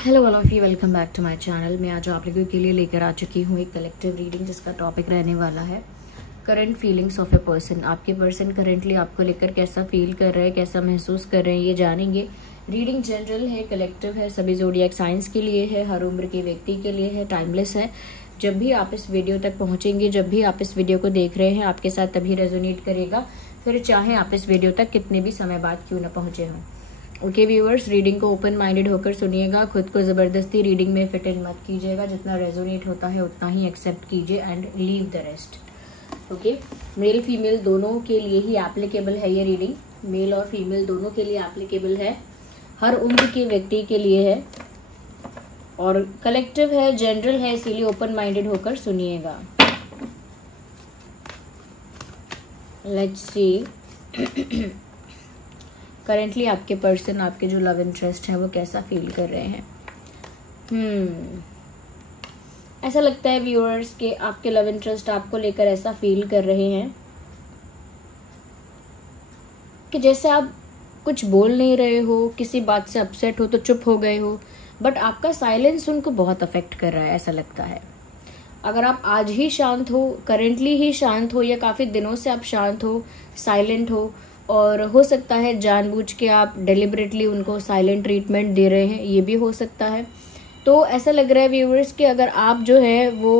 Hello all of you, welcome back to my channel. मैं आज आप लोगों के लिए लेकर आ चुकी हूँ एक कलेक्टिव रीडिंग जिसका टॉपिक रहने वाला है current feelings of a person. आपके पर्सन करंटली आपको लेकर कैसा फील कर रहे हैं, कैसा महसूस कर रहे हैं, ये जानेंगे। रीडिंग जनरल है, कलेक्टिव है, सभी ज़ोडिएक साइंस के लिए है, हर उम्र के व्यक्ति के लिए है, टाइमलेस है। जब भी आप इस वीडियो तक पहुंचेंगे, जब भी आप इस वीडियो को देख रहे हैं, आपके साथ तभी रेजोनेट करेगा, फिर चाहे आप इस वीडियो तक कितने भी समय बाद क्यों न पहुंचे हों। ओके व्यूअर्स, रीडिंग को ओपन माइंडेड होकर सुनिएगा, खुद को जबरदस्ती रीडिंग में फिट इन मत कीजिएगा। जितना रेजोनेट होता है उतना ही एक्सेप्ट कीजिए and leave the rest. Okay, male female दोनों के लिए ही एप्लीकेबल है ये रीडिंग, मेल और फीमेल दोनों के लिए एप्लीकेबल है, हर उम्र के व्यक्ति के लिए है और कलेक्टिव है, जनरल है, इसीलिए ओपन माइंडेड होकर सुनिएगा। लेट्स सी करेंटली आपके पर्सन, आपके जो लव इंटरेस्ट है वो कैसा फील कर रहे हैं। ऐसा लगता है व्यूअर्स कि आपके लव इंटरेस्ट आपको लेकर ऐसा फील कर रहे हैं कि जैसे आप कुछ बोल नहीं रहे हो, किसी बात से अपसेट हो तो चुप हो गए हो, बट आपका साइलेंस उनको बहुत अफेक्ट कर रहा है, ऐसा लगता है। अगर आप आज ही शांत हो, करेंटली ही शांत हो, या काफ़ी दिनों से आप शांत हो, साइलेंट हो, और हो सकता है जानबूझ के आप डेलिबरेटली उनको साइलेंट ट्रीटमेंट दे रहे हैं, ये भी हो सकता है। तो ऐसा लग रहा है व्यूअर्स कि अगर आप जो है वो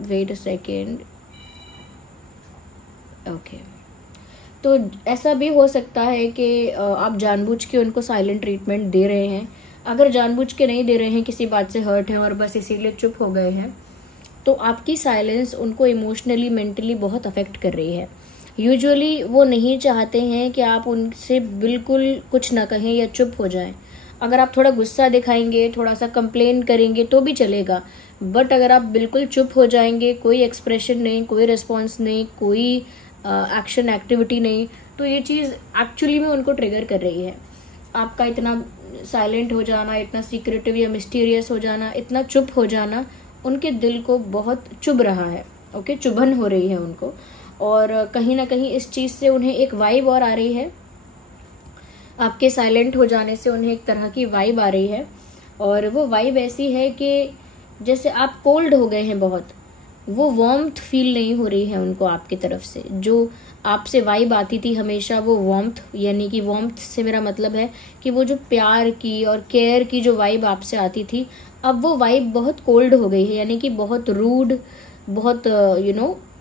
वेट अ सेकेंड, ओके, तो ऐसा भी हो सकता है कि आप जानबूझ के उनको साइलेंट ट्रीटमेंट दे रहे हैं। अगर जानबूझ के नहीं दे रहे हैं, किसी बात से हर्ट हैं और बस इसीलिए चुप हो गए हैं, तो आपकी साइलेंस उनको इमोशनली, मेंटली बहुत अफेक्ट कर रही है। यूजुअली वो नहीं चाहते हैं कि आप उनसे बिल्कुल कुछ ना कहें या चुप हो जाएं। अगर आप थोड़ा गुस्सा दिखाएंगे, थोड़ा सा कंप्लेन करेंगे तो भी चलेगा, बट अगर आप बिल्कुल चुप हो जाएंगे, कोई एक्सप्रेशन नहीं, कोई रिस्पॉन्स नहीं, कोई एक्शन एक्टिविटी नहीं, तो ये चीज़ एक्चुअली में उनको ट्रिगर कर रही है। आपका इतना साइलेंट हो जाना, इतना सीक्रेटिव या मिस्टीरियस हो जाना, इतना चुप हो जाना उनके दिल को बहुत चुभ रहा है। ओके, चुभन हो रही है उनको, और कहीं ना कहीं इस चीज़ से उन्हें एक वाइब और आ रही है। आपके साइलेंट हो जाने से उन्हें एक तरह की वाइब आ रही है, और वो वाइब ऐसी है कि जैसे आप कोल्ड हो गए हैं बहुत, वो वार्मथ फील नहीं हो रही है उनको आपकी तरफ से। जो आपसे वाइब आती थी हमेशा, वो वार्मथ, यानी कि वार्मथ से मेरा मतलब है कि वो जो प्यार की और केयर की जो वाइब आपसे आती थी, अब वो वाइब बहुत कोल्ड हो गई है, यानी कि बहुत रूड, बहुत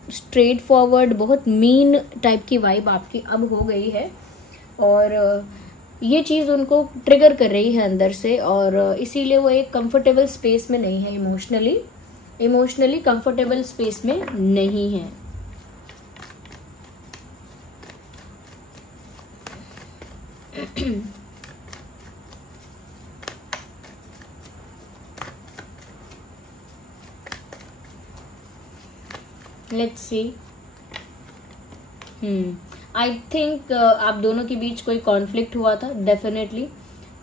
स्ट्रेट फॉरवर्ड, बहुत मीन टाइप की वाइब आपकी अब हो गई है। और ये चीज़ उनको ट्रिगर कर रही है अंदर से, और इसीलिए वो एक कंफर्टेबल स्पेस में नहीं है, इमोशनली कंफर्टेबल स्पेस में नहीं है। लेट्स सी, आई थिंक आप दोनों के बीच कोई कॉन्फ्लिक्ट हुआ था डेफिनेटली,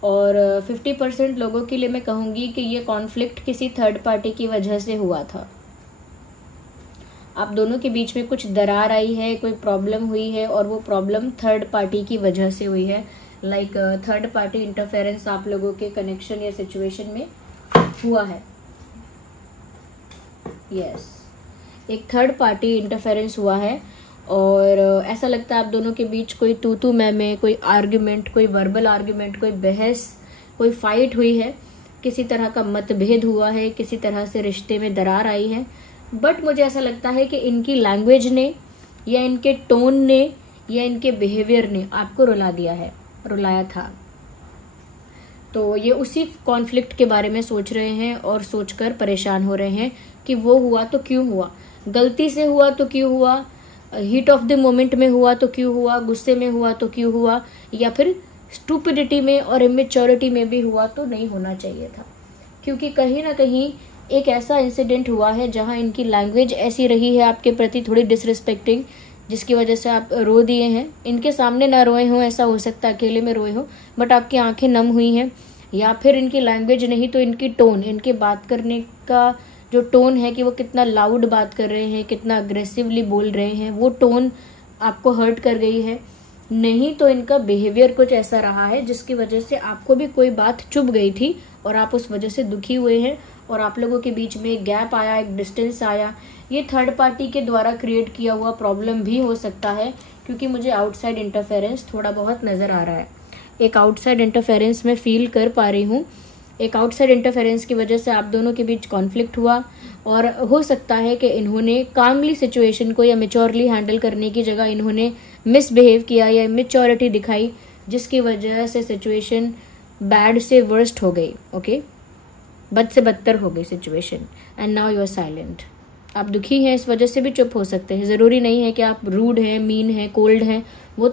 और 50% लोगों के लिए मैं कहूँगी कि ये कॉन्फ्लिक्ट किसी थर्ड पार्टी की वजह से हुआ था। आप दोनों के बीच में कुछ दरार आई है, कोई प्रॉब्लम हुई है, और वो प्रॉब्लम थर्ड पार्टी की वजह से हुई है। लाइक थर्ड पार्टी इंटरफेरेंस आप लोगों के कनेक्शन या सिचुएशन में हुआ है। यस, एक थर्ड पार्टी इंटरफेरेंस हुआ है, और ऐसा लगता है आप दोनों के बीच कोई तू मैं, कोई आर्ग्यूमेंट, कोई वर्बल आर्ग्यूमेंट, कोई बहस, कोई फाइट हुई है, किसी तरह का मतभेद हुआ है, किसी तरह से रिश्ते में दरार आई है। बट मुझे ऐसा लगता है कि इनकी लैंग्वेज ने, या इनके टोन ने, या इनके बिहेवियर ने आपको रुलाया था। तो ये उसी कॉन्फ्लिक्ट के बारे में सोच रहे हैं और सोचकर परेशान हो रहे हैं कि वो हुआ तो क्यों हुआ, गलती से हुआ तो क्यों हुआ, हीट ऑफ द मोमेंट में हुआ तो क्यों हुआ, गुस्से में हुआ तो क्यों हुआ, या फिर स्टूपिडिटी में और इमेच्योरिटी में भी हुआ तो नहीं होना चाहिए था। क्योंकि कहीं ना कहीं एक ऐसा इंसिडेंट हुआ है जहां इनकी लैंग्वेज ऐसी रही है आपके प्रति, थोड़ी डिसरिस्पेक्टिंग, जिसकी वजह से आप रो दिए हैं। इनके सामने ना रोए हों, ऐसा हो सकता है अकेले में रोए हों, बट आपकी आंखें नम हुई हैं। या फिर इनकी लैंग्वेज नहीं तो इनकी टोन, इनके बात करने का जो टोन है कि वो कितना लाउड बात कर रहे हैं, कितना अग्रेसिवली बोल रहे हैं, वो टोन आपको हर्ट कर गई है। नहीं तो इनका बिहेवियर कुछ ऐसा रहा है जिसकी वजह से आपको भी कोई बात चुभ गई थी और आप उस वजह से दुखी हुए हैं और आप लोगों के बीच में एक गैप आया, एक डिस्टेंस आया। ये थर्ड पार्टी के द्वारा क्रिएट किया हुआ प्रॉब्लम भी हो सकता है, क्योंकि मुझे आउटसाइड इंटरफेरेंस थोड़ा बहुत नज़र आ रहा है। एक आउटसाइड इंटरफेरेंस मैं फील कर पा रही हूँ। एक आउटसाइड इंटरफेरेंस की वजह से आप दोनों के बीच कॉन्फ्लिक्ट हुआ और हो सकता है कि इन्होंने कामली सिचुएशन को या मेच्योरली हैंडल करने की जगह इन्होंने मिसबिहेव किया या इमेच्योरिटी दिखाई, जिसकी वजह से सिचुएशन बैड से वर्स्ट हो गई। ओके, बद से बदतर हो गई situation and now you are silent. आप दुखी हैं, इस वजह से भी चुप हो सकते हैं। ज़रूरी नहीं है कि आप रूड हैं, मीन हैं, कोल्ड हैं। वो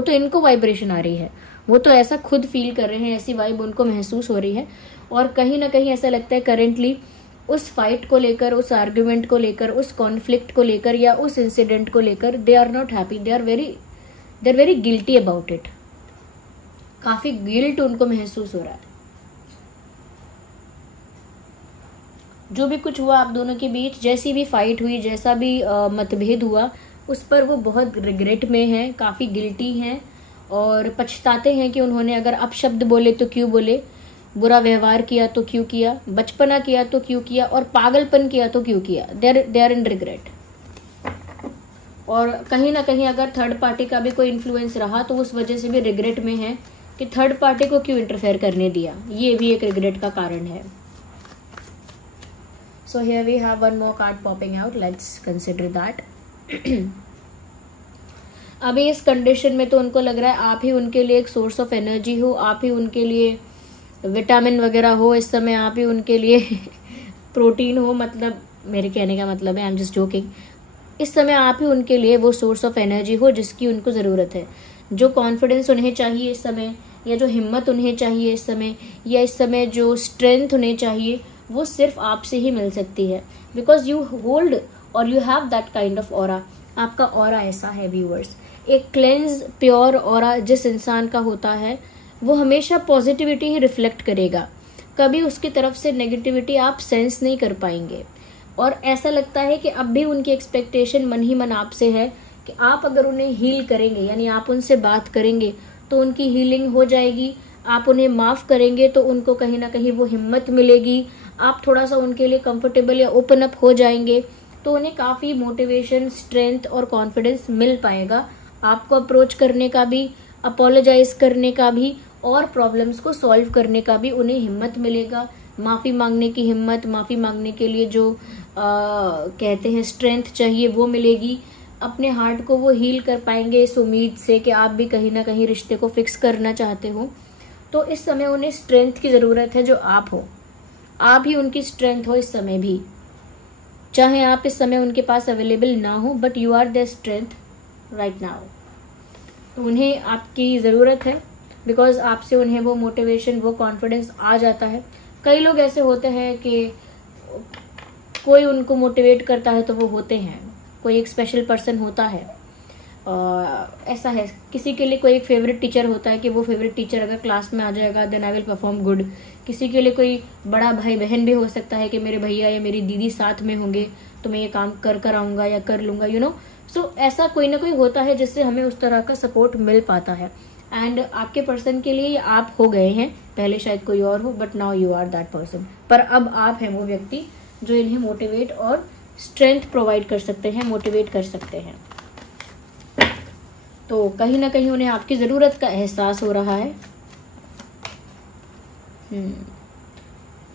तो इनको वाइब्रेशन आ रही है, वो तो ऐसा खुद फील कर रहे हैं, ऐसी वाइब उनको महसूस हो रही है। और कहीं ना कहीं ऐसा लगता है करेंटली उस फाइट को लेकर, उस आर्ग्यूमेंट को लेकर, उस कॉन्फ्लिक्ट को लेकर या उस इंसिडेंट को लेकर they are not happy, they are very guilty about it. काफी गिल्ट उनको महसूस हो रहा है। जो भी कुछ हुआ आप दोनों के बीच, जैसी भी फाइट हुई, जैसा भी मतभेद हुआ, उस पर वो बहुत रिग्रेट में हैं, काफी गिल्टी हैं और पछताते हैं कि उन्होंने अगर अपशब्द बोले तो क्यों बोले, बुरा व्यवहार किया तो क्यों किया, बचपना किया तो क्यों किया और पागलपन किया तो क्यों किया। They are in regret. और कहीं ना कहीं अगर थर्ड पार्टी का भी कोई इन्फ्लुएंस रहा तो उस वजह से भी रिग्रेट में है कि थर्ड पार्टी को क्यों इंटरफेयर करने दिया। ये भी एक रिग्रेट का कारण है। So here we have one more card popping out, let's consider that. अभी इस कंडीशन में तो उनको लग रहा है आप ही उनके लिए एक सोर्स ऑफ एनर्जी हो, आप ही उनके लिए विटामिन वगैरह हो, इस समय आप ही उनके लिए प्रोटीन हो। मतलब मेरे कहने का मतलब है, आई एम जस्ट जोकिंग, इस समय आप ही उनके लिए वो सोर्स ऑफ एनर्जी हो जिसकी उनको ज़रूरत है। जो कॉन्फिडेंस उन्हें चाहिए इस समय, या जो हिम्मत उन्हें चाहिए इस समय, या इस समय जो स्ट्रेंथ उन्हें चाहिए, वो सिर्फ आपसे ही मिल सकती है। बिकॉज यू होल्ड और you have that kind of aura. आपका ऑरा ऐसा है व्यूअर्स, एक क्लेंज प्योर ऑरा जिस इंसान का होता है वो हमेशा पॉजिटिविटी ही रिफ्लेक्ट करेगा। कभी उसकी तरफ से नेगेटिविटी आप सेंस नहीं कर पाएंगे। और ऐसा लगता है कि अब भी उनकी एक्सपेक्टेशन मन ही मन आपसे है कि आप अगर उन्हें हील करेंगे, यानी आप उनसे बात करेंगे तो उनकी हीलिंग हो जाएगी। आप उन्हें माफ करेंगे तो उनको कहीं ना कहीं वो हिम्मत मिलेगी। आप थोड़ा सा उनके लिए कंफर्टेबल या ओपन अप हो जाएंगे तो उन्हें काफी मोटिवेशन, स्ट्रेंथ और कॉन्फिडेंस मिल पाएगा आपको अप्रोच करने का भी, अपोलोजाइज करने का भी और प्रॉब्लम्स को सॉल्व करने का भी उन्हें हिम्मत मिलेगा। माफी मांगने की हिम्मत, माफी मांगने के लिए जो कहते हैं स्ट्रेंथ चाहिए वो मिलेगी। अपने हार्ट को वो हील कर पाएंगे इस उम्मीद से कि आप भी कहीं ना कहीं रिश्ते को फिक्स करना चाहते हो। तो इस समय उन्हें स्ट्रेंथ की जरूरत है जो आप हो। आप ही उनकी स्ट्रेंथ हो इस समय भी, चाहे आप इस समय उनके पास अवेलेबल ना हो, but you are their strength right now. तो उन्हें आपकी ज़रूरत है बिकॉज आपसे उन्हें वो मोटिवेशन, वो कॉन्फिडेंस आ जाता है। कई लोग ऐसे होते हैं कि कोई उनको मोटिवेट करता है तो वो होते हैं, कोई एक स्पेशल पर्सन होता है। ऐसा है, किसी के लिए कोई एक फेवरेट टीचर होता है कि वो फेवरेट टीचर अगर क्लास में आ जाएगा then I will perform good. किसी के लिए कोई बड़ा भाई बहन भी हो सकता है कि मेरे भैया या मेरी दीदी साथ में होंगे तो मैं ये काम कर आऊँगा या कर लूँगा, यू नो। सो ऐसा कोई ना कोई होता है जिससे हमें उस तरह का सपोर्ट मिल पाता है। एंड आपके पर्सन के लिए आप हो गए हैं, पहले शायद कोई और हो, but now you are that person. पर अब आप हैं वो व्यक्ति जो इन्हें मोटिवेट और स्ट्रेंथ प्रोवाइड कर सकते हैं, मोटिवेट कर सकते हैं। तो कहीं ना कहीं उन्हें आपकी ज़रूरत का एहसास हो रहा है।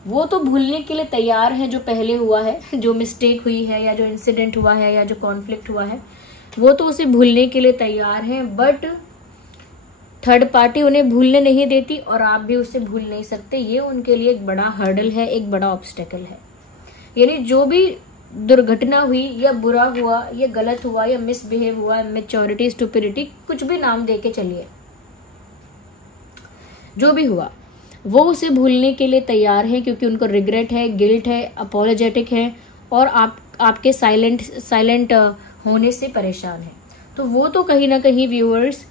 वो तो भूलने के लिए तैयार है जो पहले हुआ है, जो मिस्टेक हुई है या जो इंसिडेंट हुआ है या जो कॉन्फ्लिक्ट हुआ है, वो तो उसे भूलने के लिए तैयार हैं। बट थर्ड पार्टी उन्हें भूलने नहीं देती और आप भी उसे भूल नहीं सकते। ये उनके लिए एक बड़ा हर्डल है, एक बड़ा ऑब्स्टेकल है। यानी जो भी दुर्घटना हुई या बुरा हुआ या गलत हुआ या मिसबिहेव हुआ, मैच्योरिटी, स्टुपिडिटी, कुछ भी नाम दे के चलिए, जो भी हुआ वो उसे भूलने के लिए तैयार है क्योंकि उनको रिग्रेट है, गिल्ट है, अपोलोजेटिक है और आपके साइलेंट होने से परेशान है। तो वो तो कहीं ना कहीं व्यूअर्स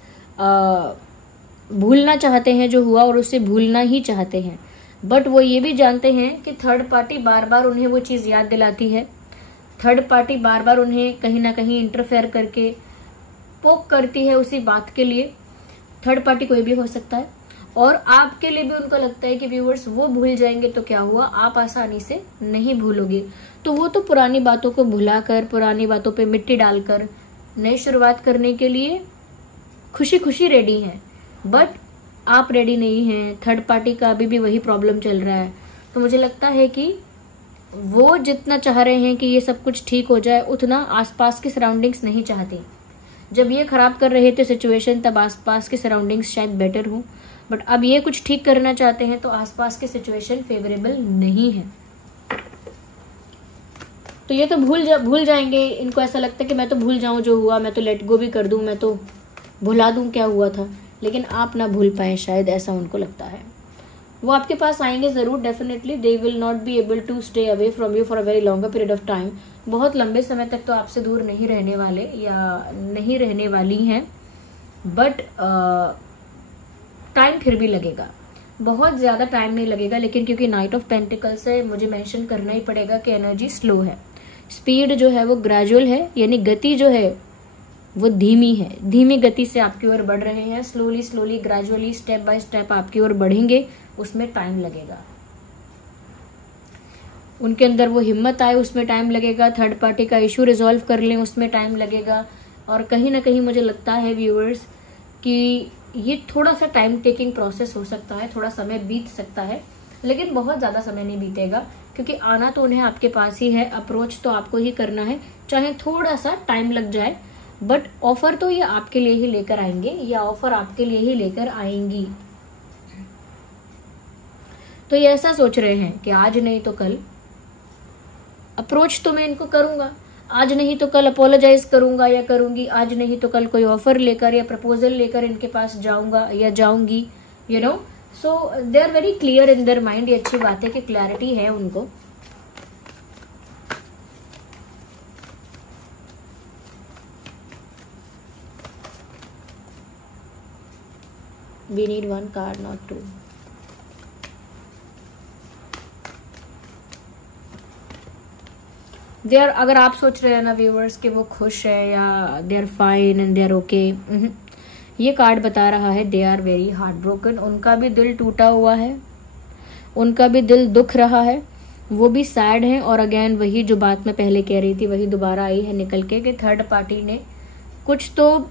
भूलना चाहते हैं जो हुआ और उसे भूलना ही चाहते हैं। बट वो ये भी जानते हैं कि थर्ड पार्टी बार बार उन्हें वो चीज़ याद दिलाती है। थर्ड पार्टी बार बार उन्हें कहीं ना कहीं इंटरफेयर करके पोक करती है उसी बात के लिए। थर्ड पार्टी कोई भी हो सकता है और आपके लिए भी उनको लगता है कि व्यूअर्स वो भूल जाएंगे तो क्या हुआ, आप आसानी से नहीं भूलोगे। तो वो तो पुरानी बातों को भुलाकर, पुरानी बातों पे मिट्टी डालकर नई शुरुआत करने के लिए खुशी खुशी रेडी हैं, बट आप रेडी नहीं हैं। थर्ड पार्टी का अभी भी वही प्रॉब्लम चल रहा है। तो मुझे लगता है कि वो जितना चाह रहे हैं कि ये सब कुछ ठीक हो जाए, उतना आसपास की सराउंडिंग्स नहीं चाहती। जब ये खराब कर रहे थे सिचुएशन, तब आसपास की सराउंडिंग्स शायद बेटर हो, बट अब ये कुछ ठीक करना चाहते हैं तो आसपास की सिचुएशन फेवरेबल नहीं है। तो ये तो भूल जाएंगे। इनको ऐसा लगता है कि मैं तो भूल जाऊं जो हुआ, मैं तो लेट गो भी कर दूं, मैं तो भुला दूं क्या हुआ था, लेकिन आप ना भूल पाए शायद, ऐसा उनको लगता है। वो आपके पास आएंगे ज़रूर, definitely. They will not be able to stay away from you for a very longer period of time. बहुत लंबे समय तक तो आपसे दूर नहीं रहने वाले या नहीं रहने वाली हैं, बट टाइम फिर भी लगेगा, बहुत ज़्यादा टाइम नहीं लगेगा। लेकिन क्योंकि नाइट ऑफ पेंटिकल्स है, मुझे मेंशन करना ही पड़ेगा कि एनर्जी स्लो है, स्पीड जो है वो ग्रेजुअल है, यानी गति जो है वो धीमी है। धीमी गति से आपकी ओर बढ़ रहे हैं, slowly slowly gradually step by step आपकी ओर बढ़ेंगे, उसमें टाइम लगेगा। उनके अंदर वो हिम्मत आए, उसमें टाइम लगेगा। थर्ड पार्टी का इशू रिजॉल्व कर लें, उसमें टाइम लगेगा। और कहीं ना कहीं मुझे लगता है व्यूअर्स कि ये थोड़ा सा टाइम टेकिंग प्रोसेस हो सकता है, थोड़ा समय बीत सकता है, लेकिन बहुत ज्यादा समय नहीं बीतेगा, क्योंकि आना तो उन्हें आपके पास ही है, अप्रोच तो आपको ही करना है, चाहे थोड़ा सा टाइम लग जाए, बट ऑफर तो ये आपके लिए ही लेकर आएंगे, या ऑफर आपके लिए ही लेकर आएंगी। तो ये ऐसा सोच रहे हैं कि आज नहीं तो कल अप्रोच तो मैं इनको करूंगा, आज नहीं तो कल अपोलोजाइज करूंगा या करूंगी, आज नहीं तो कल कोई ऑफर लेकर या प्रपोजल लेकर इनके पास जाऊंगा या जाऊंगी, you know. So they are very clear in their mind. ये अच्छी बात है कि क्लैरिटी है उनको। We need one card, not two. अगर आप सोच रहे हैं ना व्यूअर्स कि वो खुश है या they are fine and they are okay, ये कार्ड बता रहा है they are very heart broken. उनका भी दिल टूटा हुआ है, उनका भी दिल दुख रहा है, वो भी सैड है। और अगेन वही जो बात मैं पहले कह रही थी वही दोबारा आई है निकल के कि थर्ड पार्टी ने कुछ तो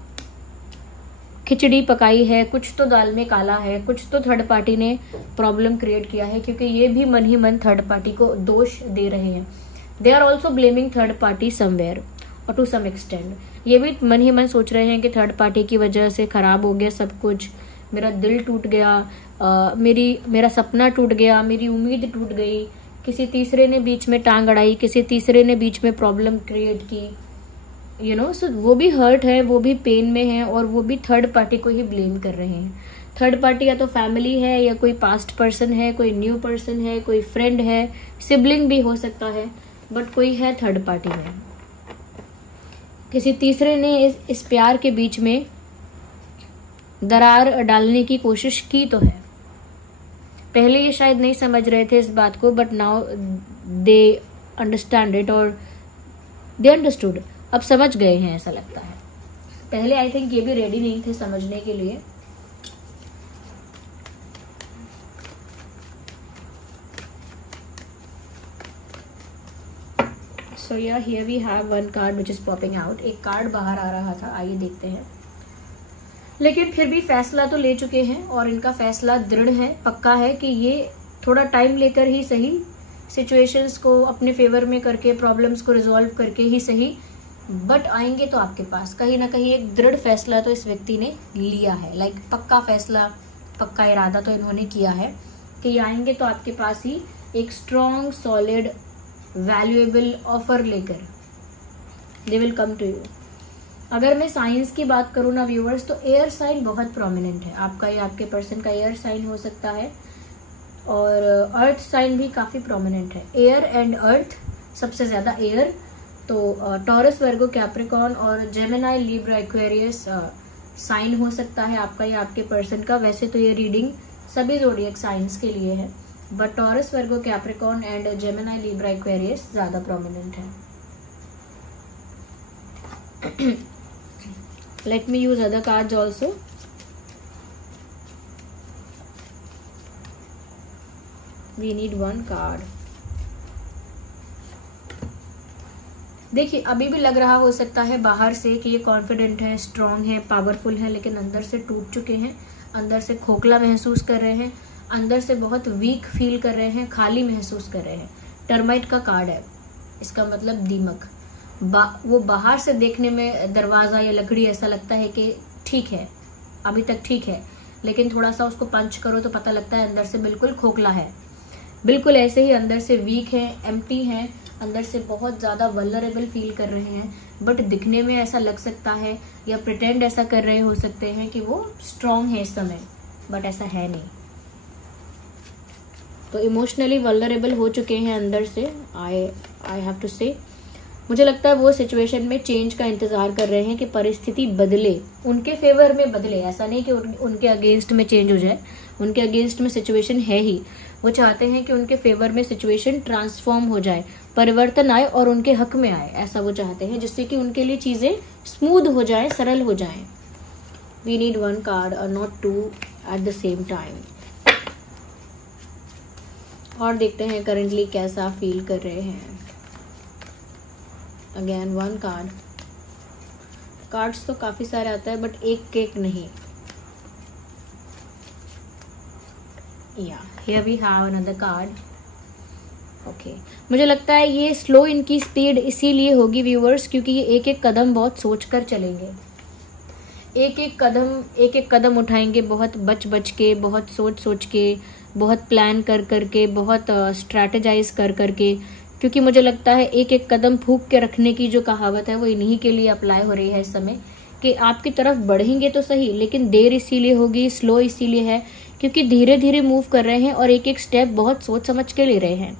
खिचड़ी पकाई है, कुछ तो दाल में काला है, कुछ तो थर्ड पार्टी ने प्रॉब्लम क्रिएट किया है, क्योंकि ये भी मन ही मन थर्ड पार्टी को दोष दे रहे हैं। They are also blaming third party somewhere और टू सम एक्सटेंड। ये भी मन ही मन सोच रहे हैं कि थर्ड पार्टी की वजह से खराब हो गया सब कुछ, मेरा दिल टूट गया, मेरा सपना टूट गया, मेरी उम्मीद टूट गई, किसी तीसरे ने बीच में टांग अड़ाई, किसी तीसरे ने बीच में प्रॉब्लम क्रिएट की, यू नो। सो वो भी हर्ट है, वो भी पेन में है, और वो भी थर्ड पार्टी को ही ब्लेम कर रहे हैं। थर्ड पार्टी या तो फैमिली है, या कोई पास्ट पर्सन है, कोई न्यू पर्सन है, कोई फ्रेंड है, सिबलिंग भी हो सकता है, बट कोई है थर्ड पार्टी में। किसी तीसरे ने इस प्यार के बीच में दरार डालने की कोशिश की तो है। पहले ये शायद नहीं समझ रहे थे इस बात को, but now they understand it, और दे अंडरस्टूड। अब समझ गए हैं ऐसा लगता है। पहले आई थिंक ये भी रेडी नहीं थे समझने के लिए। सो या here we have one card which is popping out. एक कार्ड बाहर आ रहा था, आइए देखते हैं। लेकिन फिर भी फैसला तो ले चुके हैं, और इनका फैसला दृढ़ है, पक्का है कि ये थोड़ा टाइम लेकर ही सही, सिचुएशंस को अपने फेवर में करके, प्रॉब्लम्स को रिजॉल्व करके ही सही, बट आएंगे तो आपके पास। कहीं ना कहीं एक दृढ़ फैसला तो इस व्यक्ति ने लिया है, लाइक पक्का फैसला, पक्का इरादा तो इन्होंने किया है कि ये आएंगे तो आपके पास ही एक स्ट्रॉन्ग, सॉलिड, वैल्यूएबल ऑफर लेकर they will come to you. अगर मैं साइंस की बात करूँ ना व्यूअर्स, तो एयर साइन बहुत प्रोमिनेंट है। आपका या आपके पर्सन का एयर साइन हो सकता है, और अर्थ साइन भी काफ़ी प्रोमिनेंट है। एयर एंड अर्थ, सबसे ज़्यादा एयर। तो टॉरस, वर्गो, कैप्रिकॉर्न और जेमिनाई, लिब्रा, एक्वेरियस साइन हो सकता है आपका या आपके पर्सन का। वैसे तो ये रीडिंग सभी ज़ोडिएक साइंस के लिए है, but Taurus, Virgo, Capricorn and Gemini, Libra, Aquarius ज़्यादा प्रोमिनेंट है। Let me use other cards also. We need 1 card. देखिए अभी भी लग रहा हो सकता है बाहर से कि ये कॉन्फिडेंट है, स्ट्रांग है, पावरफुल है, लेकिन अंदर से टूट चुके हैं, अंदर से खोखला महसूस कर रहे हैं, अंदर से बहुत वीक फील कर रहे हैं, खाली महसूस कर रहे हैं। टर्माइट का कार्ड है, इसका मतलब दीमक। वो बाहर से देखने में दरवाजा या लकड़ी ऐसा लगता है कि ठीक है, अभी तक ठीक है, लेकिन थोड़ा सा उसको पंच करो तो पता लगता है अंदर से बिल्कुल खोखला है। बिल्कुल ऐसे ही अंदर से वीक है, एम्प्टी है, अंदर से बहुत ज्यादा वल्नरेबल फील कर रहे हैं, बट दिखने में ऐसा लग सकता है या प्रिटेंड ऐसा कर रहे हो सकते हैं कि वो स्ट्रांग है इस समय, बट ऐसा है नहीं। तो इमोशनली वल्नरेबल हो चुके हैं अंदर से। आई हैव टू से मुझे लगता है वो सिचुएशन में चेंज का इंतजार कर रहे हैं कि परिस्थिति बदले, उनके फेवर में बदले। ऐसा नहीं कि उनके अगेंस्ट में चेंज हो जाए, उनके अगेंस्ट में सिचुएशन है ही। वो चाहते हैं कि उनके फेवर में सिचुएशन ट्रांसफॉर्म हो जाए, परिवर्तन आए और उनके हक में आए, ऐसा वो चाहते हैं, जिससे कि उनके लिए चीजें स्मूथ हो जाए, सरल हो जाए। वी नीड 1 कार्ड और not 2 at the same time. और देखते हैं करेंटली कैसा फील कर रहे हैं। Again 1 card. कार्ड्स तो काफी सारे आता है बट एक केक नहीं। Here we have another card. Okay, मुझे लगता है ये स्लो इनकी स्पीड इसीलिए होगी व्यूअर्स, क्योंकि ये एक एक कदम बहुत सोचकर चलेंगे, एक एक कदम उठाएंगे, बहुत बच के, बहुत सोच के, बहुत प्लान कर करके, बहुत स्ट्रैटेजाइज कर करके। क्योंकि मुझे लगता है एक एक कदम फूंक के रखने की जो कहावत है वो इन्हीं के लिए अप्लाई हो रही है इस समय, कि आपकी तरफ बढ़ेंगे तो सही, लेकिन देर इसीलिए होगी, स्लो इसीलिए है क्योंकि धीरे धीरे मूव कर रहे हैं और एक एक स्टेप बहुत सोच समझ के ले रहे हैं।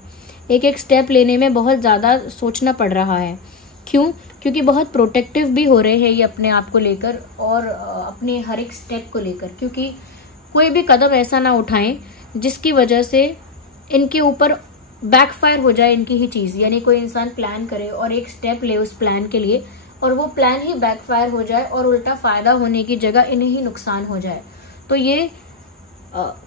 एक एक स्टेप लेने में बहुत ज्यादा सोचना पड़ रहा है। क्यों? क्योंकि बहुत प्रोटेक्टिव भी हो रहे हैं ये अपने आप को लेकर और अपने हर एक स्टेप को लेकर, क्योंकि कोई भी कदम ऐसा ना उठाएं जिसकी वजह से इनके ऊपर बैकफायर हो जाए इनकी ही चीज। यानी कोई इंसान प्लान करे और एक स्टेप ले उस प्लान के लिए और वो प्लान ही बैकफायर हो जाए और उल्टा फायदा होने की जगह इन्हें ही नुकसान हो जाए। तो ये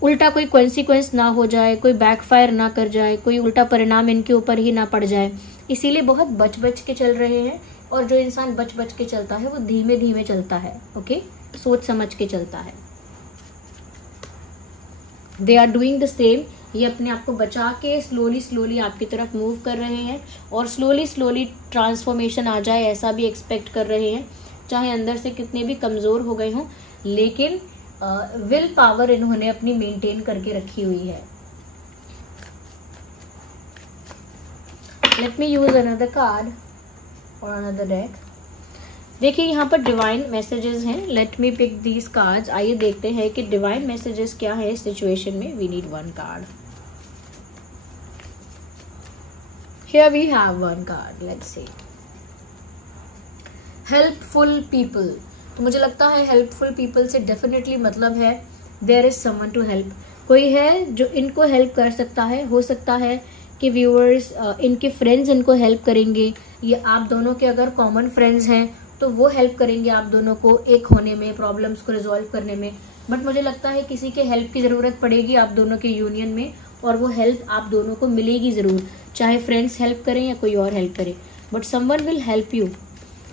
उल्टा कोई कॉन्सिक्वेंस ना हो जाए, कोई बैकफायर ना कर जाए, कोई उल्टा परिणाम इनके ऊपर ही ना पड़ जाए, इसीलिए बहुत बच के चल रहे हैं। और जो इंसान बच के चलता है वो धीमे धीमे चलता है, ओके, सोच समझ के चलता है। They are doing the same. ये अपने आप को बचा के स्लोली आपकी तरफ मूव कर रहे हैं और स्लोली ट्रांसफॉर्मेशन आ जाए ऐसा भी एक्सपेक्ट कर रहे हैं, चाहे अंदर से कितने भी कमजोर हो गए हों, लेकिन विल पावर इन्होंने अपनी मेंटेन करके रखी हुई है। Let me use another card और अनदर डेक। देखिए यहाँ पर डिवाइन मैसेजेस हैं। Let me pick these cards. आइए देखते हैं कि डिवाइन मैसेजेस क्या है इस सिचुएशन में। We need 1 card. Here we have 1 card. Let's see. Helpful people. तो मुझे लगता है हेल्पफुल पीपल से डेफिनेटली मतलब है there is someone to help. कोई है जो इनको हेल्प कर सकता है। हो सकता है कि व्यूअर्स इनके फ्रेंड्स इनको हेल्प करेंगे, या आप दोनों के अगर कॉमन फ्रेंड्स हैं तो वो हेल्प करेंगे आप दोनों को एक होने में, प्रॉब्लम्स को रिजॉल्व करने में। बट मुझे लगता है किसी के हेल्प की जरूरत पड़ेगी आप दोनों के यूनियन में, और वो हेल्प आप दोनों को मिलेगी जरूर, चाहे फ्रेंड्स हेल्प करें या कोई और हेल्प करे, but someone will help you.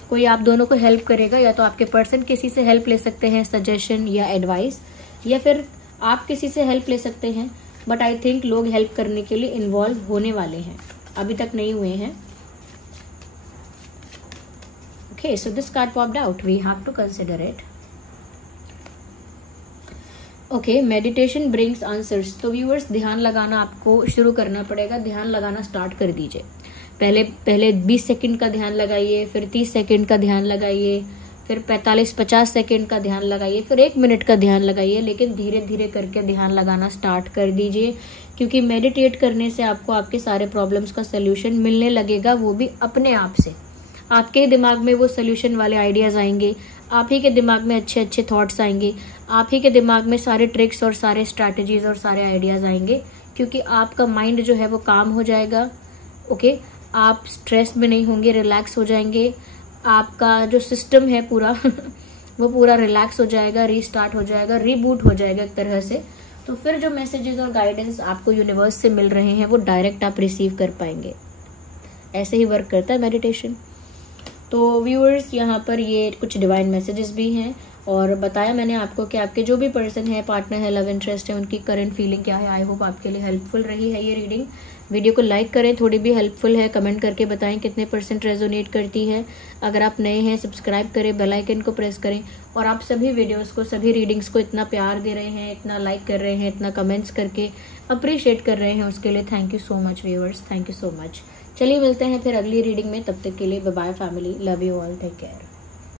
कोई आप दोनों को हेल्प करेगा, या तो आपके पर्सन किसी से हेल्प ले सकते हैं, सजेशन या एडवाइस, या फिर आप किसी से हेल्प ले सकते हैं। बट आई थिंक लोग हेल्प करने के लिए इन्वॉल्व होने वाले हैं, अभी तक नहीं हुए हैं। Okay, so this card popped out, we have to consider it. Okay, meditation brings answers. तो व्यूअर्स ध्यान लगाना आपको शुरू करना पड़ेगा। ध्यान लगाना स्टार्ट कर दीजिए। पहले 20 सेकंड का ध्यान लगाइए, फिर 30 सेकंड का ध्यान लगाइए, फिर 45-50 सेकंड का ध्यान लगाइए, फिर 1 मिनट का ध्यान लगाइए, लेकिन धीरे धीरे करके ध्यान लगाना स्टार्ट कर दीजिए, क्योंकि मेडिटेट करने से आपको आपके सारे प्रॉब्लम्स का सोल्यूशन मिलने लगेगा, वो भी अपने आप से। आपके दिमाग में वो सोल्यूशन वाले आइडियाज आएंगे, आप ही के दिमाग में अच्छे अच्छे थॉट्स आएंगे, आप ही के दिमाग में सारे ट्रिक्स और सारे स्ट्रैटेजीज और सारे आइडियाज आएंगे, क्योंकि आपका माइंड जो है वो काम हो जाएगा। ओके, आप स्ट्रेस में नहीं होंगे, रिलैक्स हो जाएंगे। आपका जो सिस्टम है पूरा वो पूरा रिलैक्स हो जाएगा, रीस्टार्ट हो जाएगा, रीबूट हो जाएगा एक तरह से। तो फिर जो मैसेजेस और गाइडेंस आपको यूनिवर्स से मिल रहे हैं वो डायरेक्ट आप रिसीव कर पाएंगे। ऐसे ही वर्क करता है मेडिटेशन। तो व्यूअर्स, यहाँ पर ये कुछ डिवाइन मैसेजेस भी हैं और बताया मैंने आपको कि आपके जो भी पर्सन है, पार्टनर है, लव इंटरेस्ट है, उनकी करंट फीलिंग क्या है। आई होप आपके लिए हेल्पफुल रही है ये रीडिंग। वीडियो को लाइक करें, थोड़ी भी हेल्पफुल है, कमेंट करके बताएं कितने % रेजोनेट करती है। अगर आप नए हैं सब्सक्राइब करें, बेल आइकन को प्रेस करें। और आप सभी वीडियोस को, सभी रीडिंग्स को इतना प्यार दे रहे हैं, इतना लाइक कर रहे हैं, इतना कमेंट्स करके अप्रिशिएट कर रहे हैं, उसके लिए thank you so much viewers, thank you so much. चलिए मिलते हैं फिर अगली रीडिंग में, तब तक के लिए bye bye family, love you all, take care.